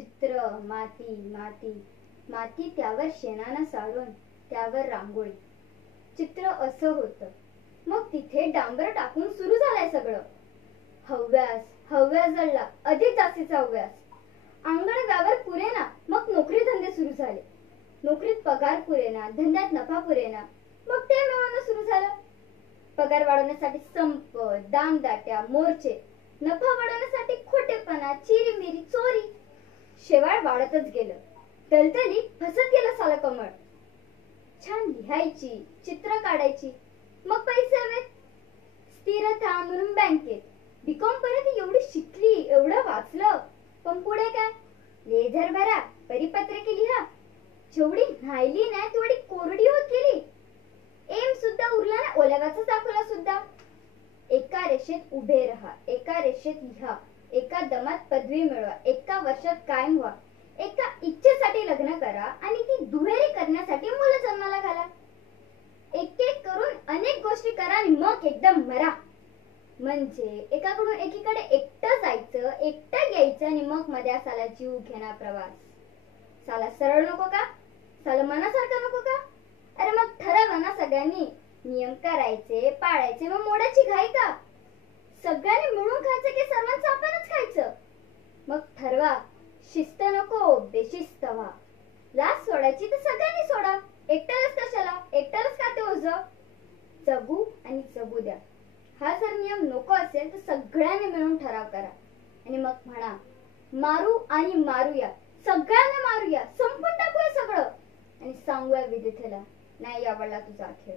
चित्र माती माती माती, त्यावर शेणानं सारून त्यावर रांगोळी. चित्र असं होतं. मग तिथे डांबर टाकून सुरू झालंय सगळं. हव्यास हव्यास जळला, अधिक जास्तीचा हव्यास. अंगण व्यावर पुरेना, मग नोकरी धंदे सुरू झाले. नोकरीत पगार पुरेना, धंद्यात नफा पुरेना, मग ते मिळवणं सुरू झालं. पगार वाढवण्यासाठी संप, दामदाट्या, मोर्चे, नफा वाढवण्यासाठी खोटेपणा, चिरीमिरी, चोरी. शेवाळ वाढतच गेलं. तलतली फसत गेलं सालं कमळ. छान लिहायची, चित्र काढायची, मग पैसे हवेत. स्थिरता म्हणून बँकेत. बीकॉम पर्यंत एवढी शिकली, एवढं वाचलं, पण पुढे काय? लेझर भरा, परिपत्रके लिहा. जेवढी न्हायली नाही तेवढी कोरडी होत गेली. एम सुद्धा उरला ना, ओल्यावाचा दाखवला सुद्धा. एका रेषेत उभे राहा, एका रेषेत लिहा, एका दमात पदवी मिळवा, एका वर्षात कायम व्हा, एका इच्छेसाठी लग्न करा आणि ती दुहेरी करण्यासाठी मुलं जन्माला घाला. एक एक करून अनेक गोष्टी करा आणि मग एकदम मरा. म्हणजे एकाकडून एकीकडे एकटं जायचं, एकटं यायचं आणि मग मध्ये साला जीव घेणा प्रवास. साला सरळ नको का? साला मनासारखं नको का? अरे मग ठरवलं ना सगळ्यांनी, नियम करायचे, पाळायचे, मग मोडाची घाई का? सगळ्यांनी मिळून खायचं की सर्वांचं आपणच खायचं? मग ठरवा, शिस्त नको, बेशिस्त व्हा. लाज सोडायची तर सगळ्यांनी सोडा, एकट्यालाच कशाला? एकट्यालाच का ते ओझ? जगू आणि जगू द्या. हा जर नियम नको असेल तर सगळ्यांनी मिळून ठराव करा आणि मग म्हणा, मारू आणि मारूया, सगळ्यांना मारूया, संपून टाकूया सगळं आणि सांगूया विधिथेला, नाही आवडला तुझा खेळ.